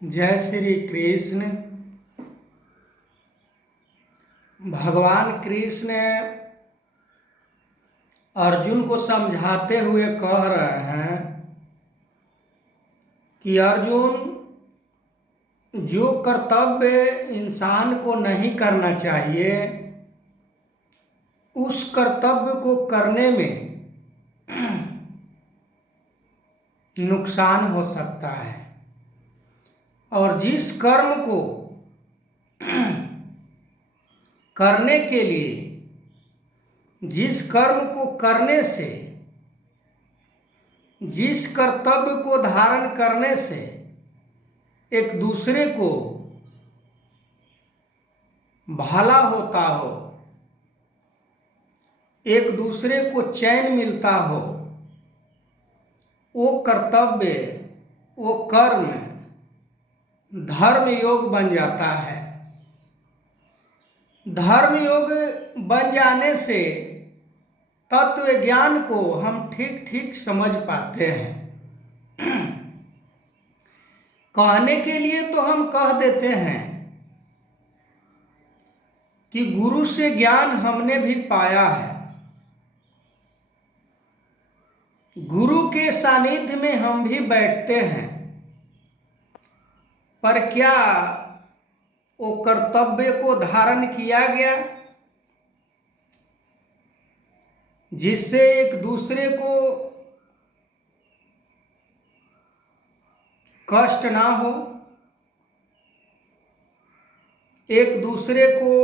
जय श्री कृष्ण। भगवान कृष्ण अर्जुन को समझाते हुए कह रहे हैं कि अर्जुन, जो कर्तव्य इंसान को नहीं करना चाहिए उस कर्तव्य को करने में नुकसान हो सकता है, और जिस कर्म को करने के लिए, जिस कर्म को करने से, जिस कर्तव्य को धारण करने से एक दूसरे को भला होता हो, एक दूसरे को चैन मिलता हो, वो कर्तव्य, वो कर्म धर्म योग बन जाता है। धर्म योग बन जाने से तत्व ज्ञान को हम ठीक ठीक समझ पाते हैं। कहने के लिए तो हम कह देते हैं कि गुरु से ज्ञान हमने भी पाया है, गुरु के सानिध्य में हम भी बैठते हैं, पर क्या वो कर्तव्य को धारण किया गया जिससे एक दूसरे को कष्ट ना हो, एक दूसरे को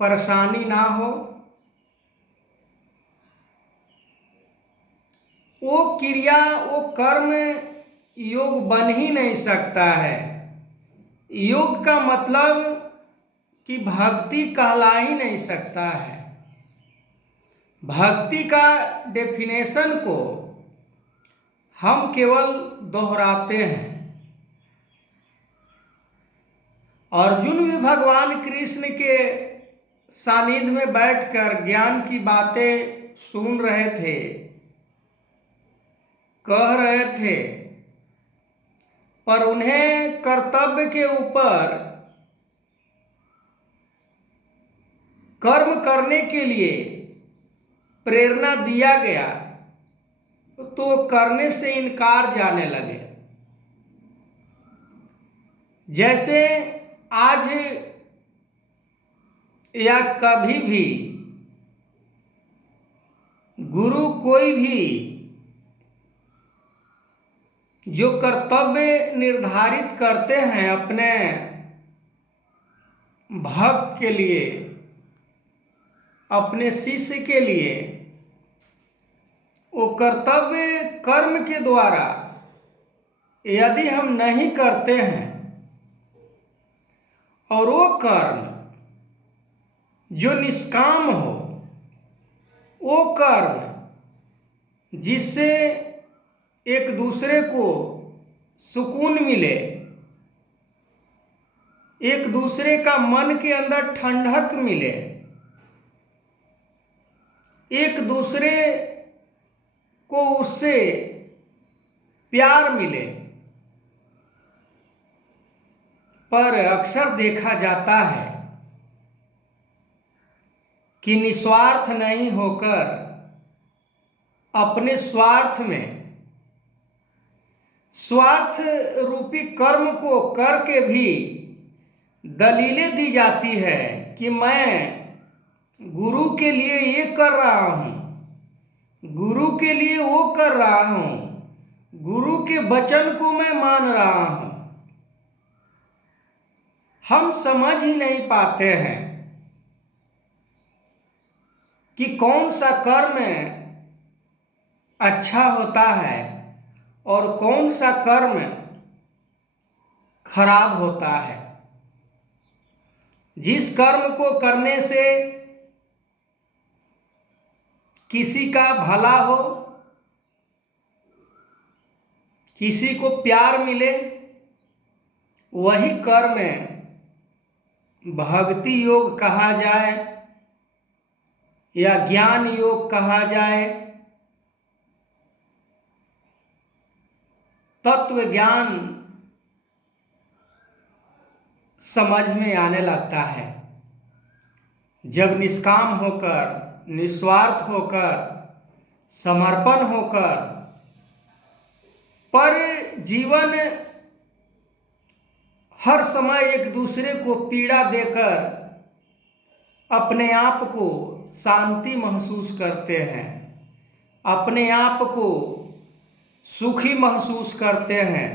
परेशानी ना हो? वो क्रिया, वो कर्म योग बन ही नहीं सकता है। योग का मतलब कि भक्ति कहला ही नहीं सकता है। भक्ति का डेफिनेशन को हम केवल दोहराते हैं। अर्जुन भी भगवान कृष्ण के सानिध्य में बैठकर ज्ञान की बातें सुन रहे थे, कह रहे थे, पर उन्हें कर्तव्य के ऊपर कर्म करने के लिए प्रेरणा दिया गया तो करने से इनकार जाने लगे। जैसे आज या कभी भी गुरु कोई भी जो कर्तव्य निर्धारित करते हैं अपने भक्त के लिए, अपने शिष्य के लिए, वो कर्तव्य कर्म के द्वारा यदि हम नहीं करते हैं और वो कर्म जो निष्काम हो, वो कर्म जिससे एक दूसरे को सुकून मिले, एक दूसरे का मन के अंदर ठंडक मिले, एक दूसरे को उससे प्यार मिले, पर अक्सर देखा जाता है कि निस्वार्थ नहीं होकर अपने स्वार्थ में, स्वार्थ रूपी कर्म को करके भी दलीलें दी जाती है कि मैं गुरु के लिए ये कर रहा हूँ, गुरु के लिए वो कर रहा हूँ, गुरु के वचन को मैं मान रहा हूँ। हम समझ ही नहीं पाते हैं कि कौन सा कर्म अच्छा होता है और कौन सा कर्म खराब होता है। जिस कर्म को करने से किसी का भला हो, किसी को प्यार मिले, वही कर्म भक्ति योग कहा जाए या ज्ञान योग कहा जाए, तत्व ज्ञान समझ में आने लगता है। जब निष्काम होकर, निस्वार्थ होकर, समर्पण होकर, पर जीवन हर समय एक दूसरे को पीड़ा देकर अपने आप को शांति महसूस करते हैं, अपने आप को सुखी महसूस करते हैं,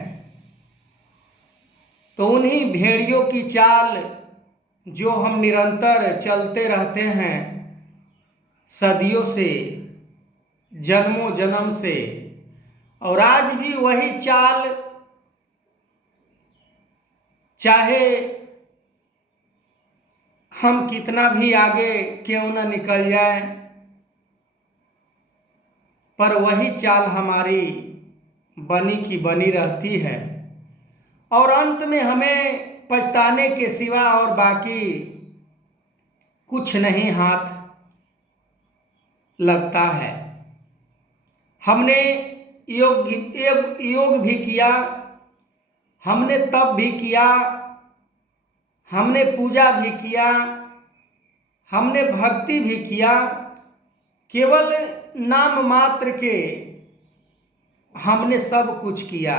तो उन्हीं भेड़ियों की चाल जो हम निरंतर चलते रहते हैं सदियों से, जन्मों जन्म से, और आज भी वही चाल, चाहे हम कितना भी आगे क्यों न निकल जाए, पर वही चाल हमारी बनी की बनी रहती है, और अंत में हमें पछताने के सिवा और बाकी कुछ नहीं हाथ लगता है। हमने योग भी किया, हमने तप भी किया, हमने पूजा भी किया, हमने भक्ति भी किया, केवल नाम मात्र के हमने सब कुछ किया।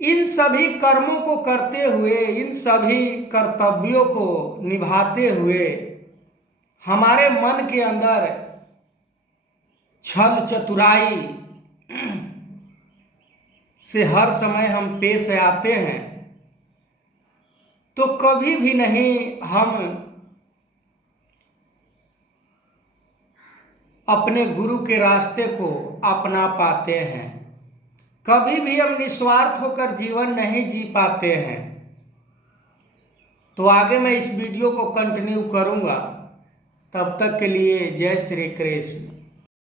इन सभी कर्मों को करते हुए, इन सभी कर्तव्यों को निभाते हुए हमारे मन के अंदर छल चतुराई से हर समय हम पेश आते हैं, तो कभी भी नहीं हम अपने गुरु के रास्ते को अपना पाते हैं, कभी भी हम निस्वार्थ होकर जीवन नहीं जी पाते हैं। तो आगे मैं इस वीडियो को कंटिन्यू करूंगा, तब तक के लिए जय श्री कृष्ण।